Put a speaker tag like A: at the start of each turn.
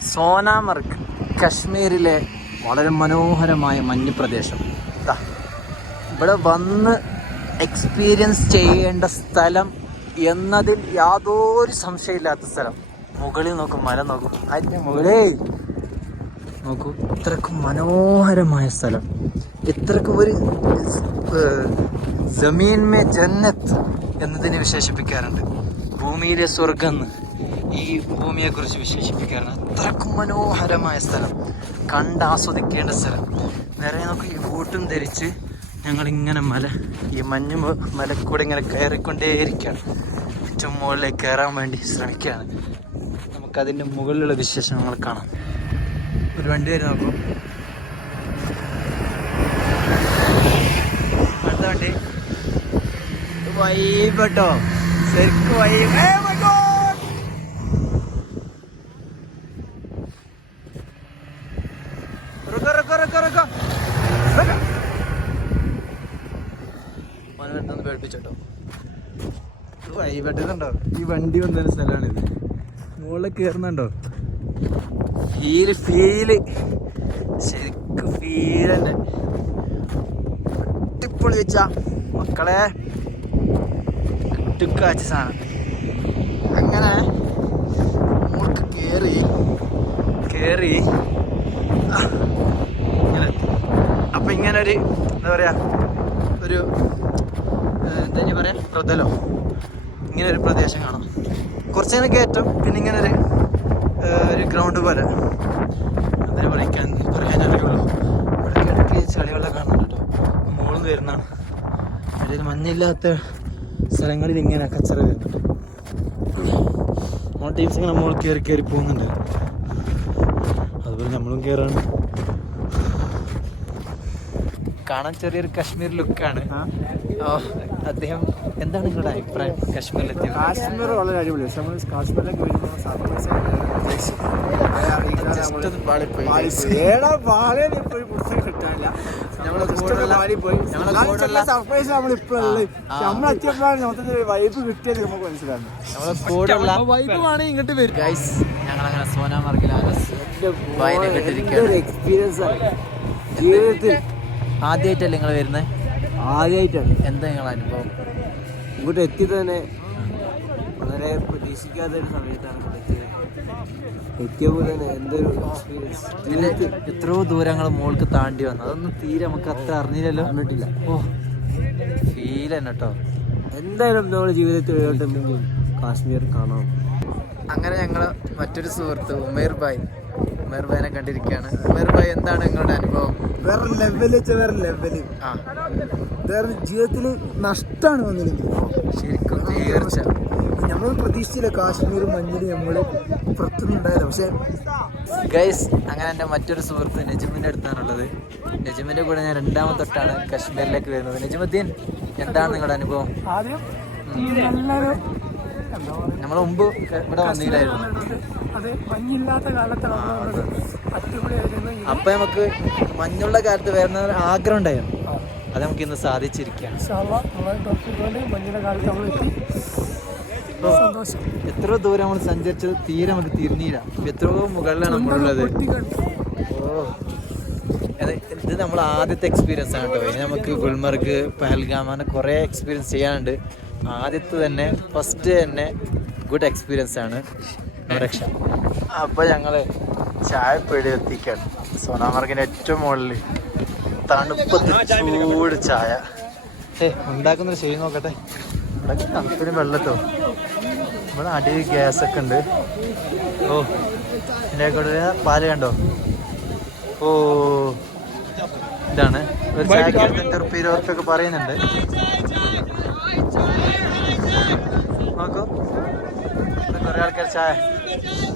A: സോനാമർഗ് കശ്മീരിലെ വളരെ മനോഹരമായ മഞ്ഞ് പ്രദേശം ഇവിടെ വന്ന് എക്സ്പീരിയൻസ് ചെയ്യേണ്ട സ്ഥലം എന്നതിൽ യാതൊരു സംശയമില്ലാത്ത സ്ഥലം. മുകളിൽ നോക്കും മല നോക്കും. അതിന്റെ മുകളേ നോക്കൂ ഇത്രക്കും മനോഹരമായ സ്ഥലം. ഇത്രക്കും ഒരു ജമീൻ മേ ജന്നത്ത് എന്നതിനെ വിശേഷിപ്പിക്കാറുണ്ട്. ഭൂമിയിലെ സ്വർഗം ഈ ഭൂമിയെ കുറിച്ച് വിശേഷിപ്പിക്കാറുണ്ട് അത്രക്കും മനോഹരമായ സ്ഥലം. കണ്ടാസ്വദിക്കേണ്ട സ്ഥലം. നിറയെ നമുക്ക് ഈ ബൂട്ടും ധരിച്ച് ഞങ്ങളിങ്ങനെ മല ഈ മഞ്ഞ് മലക്കൂടെ ഇങ്ങനെ കയറിക്കൊണ്ടേയിരിക്കുകയാണ്. ഏറ്റവും മുകളിലേക്ക് കയറാൻ വേണ്ടി ശ്രമിക്കുകയാണ്. നമുക്കതിന്റെ മുകളിലുള്ള വിശേഷങ്ങൾ കാണാം. ഒരു വണ്ടി വരെ നോക്കും. അടുത്ത വണ്ടി. വൈബട്ടോ ശരിക്കും വൈബ്. പേടിപ്പിച്ചോട്ടോ. വൈബട്ടുന്നുണ്ടോ ഈ വണ്ടി വന്നൊരു സ്ഥലമാണിത്. മുകളിൽ കയറുന്നുണ്ടോ? ഫീൽ ഫീൽ ശരിക്കും ഫീൽ തന്നെ. അടിപൊളി വെച്ച. മക്കളെ കിട്ടുക്കാച്ച സാധനം. അങ്ങനെ മുൾക്ക് കേറി. കേറി. ആ, ഇങ്ങനെ. അപ്പം ഇങ്ങനെ ഒരു എന്താ പറയാ ഒരു എന്താ ഇനി പറയാ? പ്രതലോ. ഇങ്ങനെ ഒരു പ്രദേശം കാണാം. കുറച്ച് നേരം കയറ്റം പിന്നെ ഇങ്ങനെ ഒരു ഒരു ഗ്രൗണ്ട് പോലെ. അതിന് പറയാൻ പറയാൻ അറിയുള്ളൂ ഇവിടെ ഇടയ്ക്ക് ചെളിവെള്ളം കാണുന്നുണ്ട് കേട്ടോ മോളും വരുന്നതാണ്. അതിൽ മഞ്ഞില്ലാത്ത സ്ഥലങ്ങളിൽ ഇങ്ങനെ കച്ചറ വരുന്നുണ്ട്. നമ്മുടെ ടീംസ് ഇങ്ങനെ മോൾ കയറി കയറി പോകുന്നുണ്ട്. അതുപോലെ നമ്മളും കയറാണ് കാണാൻ ചെറിയൊരു കാശ്മീർ ലുക്കാണ് ഓ അദ്ദേഹം എന്താണ് നിങ്ങളുടെ അഭിപ്രായം കാശ്മീരിലെത്തിയത്
B: കാശ്മീർ വളരെ അടിപൊളിയാണ് നമ്മൾ കാശ്മീരിലേക്ക് വരുമ്പോൾ സർപ്രൈസ് നമ്മൾ മൊത്തത്തിൽ വൈബ് കിട്ടിയത് നമുക്ക് മനസ്സിലാകുന്നത്
A: നമ്മളെ കൂടെയുള്ള
B: വൈബാണ് ഇങ്ങോട്ട് വരും.
A: ഗൈസ് ഞങ്ങളങ്ങനെ
B: എക്സ്പീരിയൻസ് ജീവിതത്തിൽ
A: ആദ്യമായിട്ടല്ലേ നിങ്ങൾ വരുന്നത്
B: ആദ്യമായിട്ടാണ്
A: എന്താ നിങ്ങളെ അനുഭവം?
B: ഇങ്ങോട്ട് എത്തിയത് തന്നെ വളരെ പ്രതീക്ഷിക്കാത്ത ഒരു സമയത്താണ് എത്തിയപോലെ എത്തിയത്. എത്തിയപ്പോൾ തന്നെ എന്തൊരു എക്സ്പീരിയൻസ്
A: എത്രയോ ദൂരങ്ങൾ മോൾക്ക് താണ്ടി വന്നു. അതൊന്നും തീരെ നമുക്ക് അത്ര അറിഞ്ഞില്ലല്ലോ.
B: അറിഞ്ഞിട്ടില്ല.
A: ഓ ഫീൽ തന്നെ കേട്ടോ
B: എന്തായാലും നമ്മുടെ ജീവിതത്തിൽ എവിടെയെങ്കിലും കാശ്മീർ കാണാം.
A: അങ്ങനെ ഞങ്ങൾ മറ്റൊരു സുഹൃത്ത് ഉമേർ ഭായ്. ഉമേർ കണ്ടിരിക്കുകയാണ്. ഉമേർ ഭായ് എന്താണ് നിങ്ങളുടെ അനുഭവം?
B: വേറെ ലെവൽ വെച്ച വേറെ ലെവൽ
A: ആ.
B: വേറെ ജീവിതത്തിൽ നഷ്ടമാണ് വന്നിരുന്നത്.
A: ശരിക്കും തീർച്ച.
B: നമ്മൾ പ്രതീക്ഷിച്ചില്ല കാശ്മീർ മഞ്ഞിൽ നമ്മൾ പുറത്തുനിന്നുണ്ടായത് പക്ഷെ
A: ഗൈസ് അങ്ങനെ എന്റെ മറ്റൊരു സുഹൃത്ത് നജിമിന്റെ അടുത്താണുള്ളത്. നജിമിന്റെ കൂടെ ഞാൻ രണ്ടാമത്തെ തൊട്ടാണ് കാശ്മീരിലേക്ക് വരുന്നത്. നജിമുദ്ദീൻ എന്താണ് നിങ്ങളുടെ അനുഭവം?
B: ആദ്യം നല്ലൊരു
A: നമ്മൾ മുമ്പ് ഇവിടെ വന്നില്ലായിരുന്നു.
B: അത് മഞ്ഞില്ലാത്ത കാലത്താണ് അടിപൊളിയായിരുന്നു
A: അപ്പം നമുക്ക് മഞ്ഞുള്ള കാലത്ത് വരുന്ന ആഗ്രഹം ഉണ്ടായിരുന്നു. അത് നമുക്ക് ഇന്ന് സാധിച്ചിരിക്കുകയാണ്.
B: മഞ്ഞിന്റെ കാലത്ത് നമ്മൾ എത്തി.
A: എത്രയോ ദൂരം നമ്മൾ സഞ്ചരിച്ചത് തീരെ നമുക്ക് തിരിഞ്ഞില്ല. എത്രയോ മുകളിലാണ് നമ്മളുള്ളത്. ഓ. ഇത് നമ്മൾ ആദ്യത്തെ എക്സ്പീരിയൻസ് ആണ് കേട്ടോ. ഇനി നമുക്ക് ഗുൽമർഗ് പഹൽഗാം അങ്ങനെ കുറേ എക്സ്പീരിയൻസ് ചെയ്യാനുണ്ട്. ആദ്യത്തെ തന്നെ ഫസ്റ്റ് തന്നെ ഗുഡ് എക്സ്പീരിയൻസ് ആണ് രക്ഷ. അപ്പോൾ ഞങ്ങൾ ചായപ്പേടി എത്തിക്കാണ്. സോനാമാർഗിന്റെ ഏറ്റവും മുകളിൽ തണുപ്പത്ത് ചൂട് ചായ. ഏ ഉണ്ടാക്കുന്നൊരു ചെയ്ത് നോക്കട്ടെ. ഇവിടെ തണുപ്പിന് വെള്ളത്തോ? ഇവിടെ അടി ഗ്യാസ് ഒക്കെ ഉണ്ട്. ഓ എന്റെ കൂടെ പാൽ കണ്ടോ? ഓ ഇതാണ്. ഒരു ചായക്ക് ഇരുപത്തഞ്ച് റുപ്യ ഇരുപത് റുപ്യ ഒക്കെ പറയുന്നുണ്ട്. നോക്കൂ ഇവിടെ കുറേ ആൾക്കാർ ചായ